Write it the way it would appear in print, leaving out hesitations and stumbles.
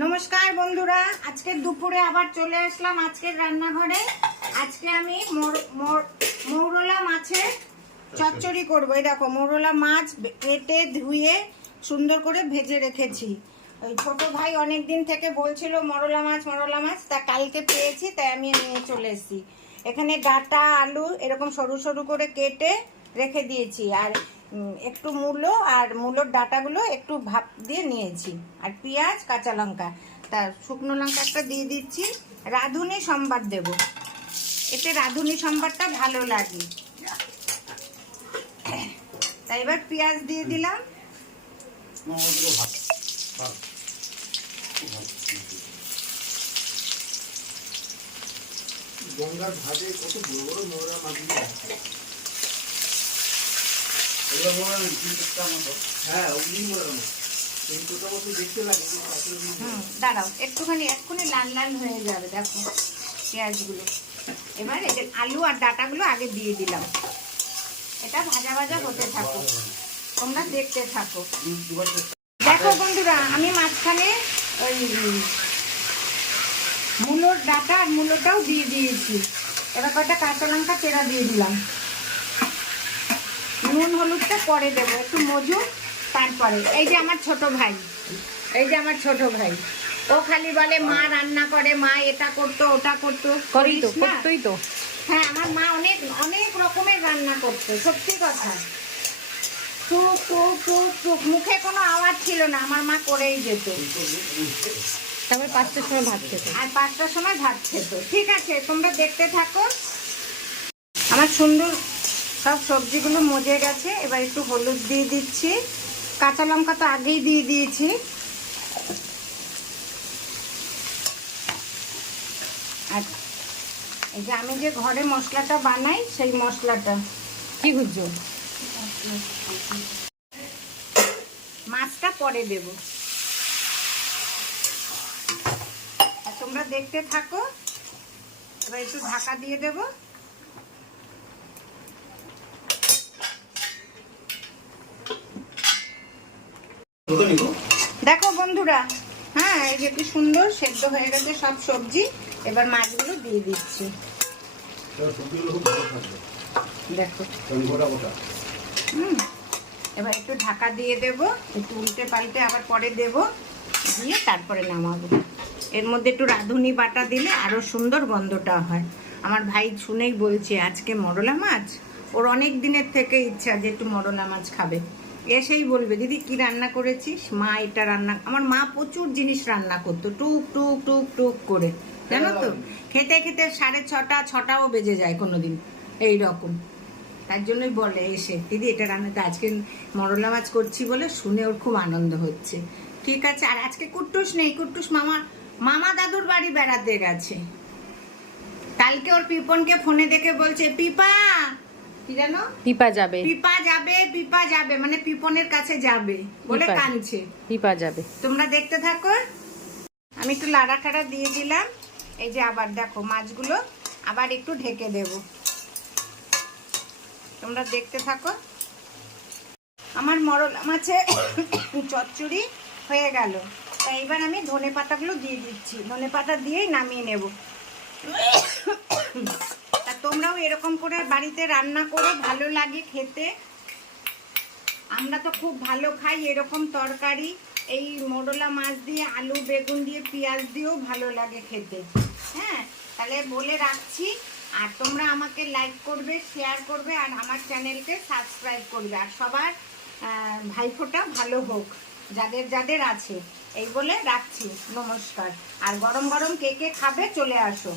নমস্কার বন্ধুরা, আজকে দুপুরে আবার চলে আসলাম আজকের রান্নাঘরে। আজকে আমি মৌরলা মাছের চচ্চড়ি করবো। এই দেখো, মৌরলা মাছ কেটে ধুয়ে সুন্দর করে ভেজে রেখেছি। ওই ছোট ভাই অনেক দিন থেকে বলছিল মৌরলা মাছ, তা কালকে পেয়েছি, তাই আমি নিয়ে চলে এসেছি। এখানে ডাঁটা আলু এরকম সরু সরু করে কেটে রেখে দিয়েছি, আর একটু মূলো আর মূলোর ডাঁটাগুলো একটু ভাপ দিয়ে নিয়েছি, আর পেঁয়াজ কাঁচা লঙ্কা, তার শুকনো লঙ্কা একটা দিয়ে দিচ্ছি। রাঁধুনি সম্বার দেব, এতে রাঁধুনি সম্বারটা ভালো লাগে। তাই এবার পেঁয়াজ দিয়ে দিলাম। গঙ্গার ভাজে কত বড় বড় মৌরা মাছগুলো আছে। হ্যাঁ, ওগুলি মৌরা মাছ কিন্তু তো দেখতে লাগে। দাঁড়াও, এক্ষুনি লাল লাল হয়ে যাবে। দেখো পেঁয়াজগুলো, এবার এদের আলু আর ডাঁটাগুলো আগে দিয়ে দিলাম। এটা ভাজা ভাজা হতে থাকো, তোমরা দেখতে থাকো। দেখো বন্ধুরা, আমি মাঝখানে ওই মূলোর ডাঁটা আর মূলোটাও দিয়ে দিয়েছি। এবার কটা কাঁচা লঙ্কা চেরা দিয়ে দিলাম। নুন হলুদটা পরে দেবো, একটু মজুর তারপরে। এই যে আমার ছোট ভাই, ও খালি বলে মা রান্না করে, মা এটা করতো ওটা করতো। করতোই তো। হ্যাঁ, আমার মা অনেক অনেক রকমের রান্না করতো, সত্যি কথা। টুক টুক টুক টুক, মুখে কোনো আওয়াজ ছিল না, আমার মা করেই যেত। তারপর 5টার সময় ভাত খেত, আর 5টার সময় ভাত খেত। ঠিক আছে, তোমরা দেখতে থাকো। আমার সুন্দর সব সবজিগুলো মজে গেছে। এবার একটু হলুদ দিয়ে দিচ্ছি, কাঁচা লঙ্কা তো আগেই দিয়ে দিয়েছি। আর এই যে আমি যে ঘরে মশলাটা বানাই, সেই মশলাটা কি খুঁজছো? মাছটা পরে দেব, আর তোমরা দেখতে থাকো। এবার একটু ঢাকা দিয়ে দেব। দেখো বন্ধুরা, হ্যাঁ, এই যে কি সুন্দর সেদ্ধ হয়ে গেছে সব সবজি। এবার মাছগুলো দিয়ে দিচ্ছি। দেখো, এবার একটু ঢাকা দিয়ে দেব, একটু উল্টে পাল্টে আবার পরে দেব, দিয়ে তারপরে নামাবো। এর মধ্যে একটু রাঁধুনি বাটা দিলে আরো সুন্দর গন্ধটা হয়। আমার ভাই শুনেই বলছে আজকে মরলা মাছ, ওর অনেক দিনের থেকে ইচ্ছা যে একটু মরলা মাছ খাবে। এসেই বলবে দিদি কি রান্না করেছিস, মা এটা রান্না। আমার মা প্রচুর জিনিস রান্না করতো, টুক টুক টুক টুক করে, জানো তো। খেতে খেতে 6:30-6টাও বেজে যায় কোনোদিন, এইরকম। তার জন্যই বলে এসে দিদি এটা রান্নাতে আজকে মরলা মাছ করছি বলে, শুনে ওর খুব আনন্দ হচ্ছে। ঠিক আছে, আর আজকে কুট্টুস নেই, কুট্টুস মামা দাদুর বাড়ি বেড়াতে গেছে। কালকে ওর পিপনকে ফোনে দেখে বলছে পিপা, কি জানো, পিপা যাবে, মানে পিপনের কাছে যাবে বলে কাঁদছে। পিপা যাবে, তোমরা দেখতে থাকো। আমি একটু লাড়া টাড়া দিয়ে দিলাম। এই যে আবার দেখো মাছগুলো আবার একটু ঢেকে দেব, তোমরা দেখতে থাকো। আমার মরলা মাছের চচ্চড়ি হয়ে গেল। তাই এবার আমি ধনে পাতাগুলো দিয়ে দিচ্ছি, ধনে পাতা দিয়েই নামিয়ে নেব। তা তোমরাও এরকম করে বাড়িতে রান্না করো, ভালো লাগে খেতে। আমরা তো খুব ভালো খাই এরকম তরকারি। এই মরলা মাছ দিয়ে আলু বেগুন দিয়ে পেঁয়াজ দিয়েও ভালো লাগে খেতে। হ্যাঁ, তাহলে বলে রাখছি। আর তোমরা আমাকে লাইক করবে, শেয়ার করবে, আর আমার চ্যানেলকে সাবস্ক্রাইব করবে। আর সবার ভাইফোঁটা ভালো হোক, যাদের যাদের আছে। এই বলে রাখছি, নমস্কার। আর গরম গরম কে কে খাবে চলে আসো।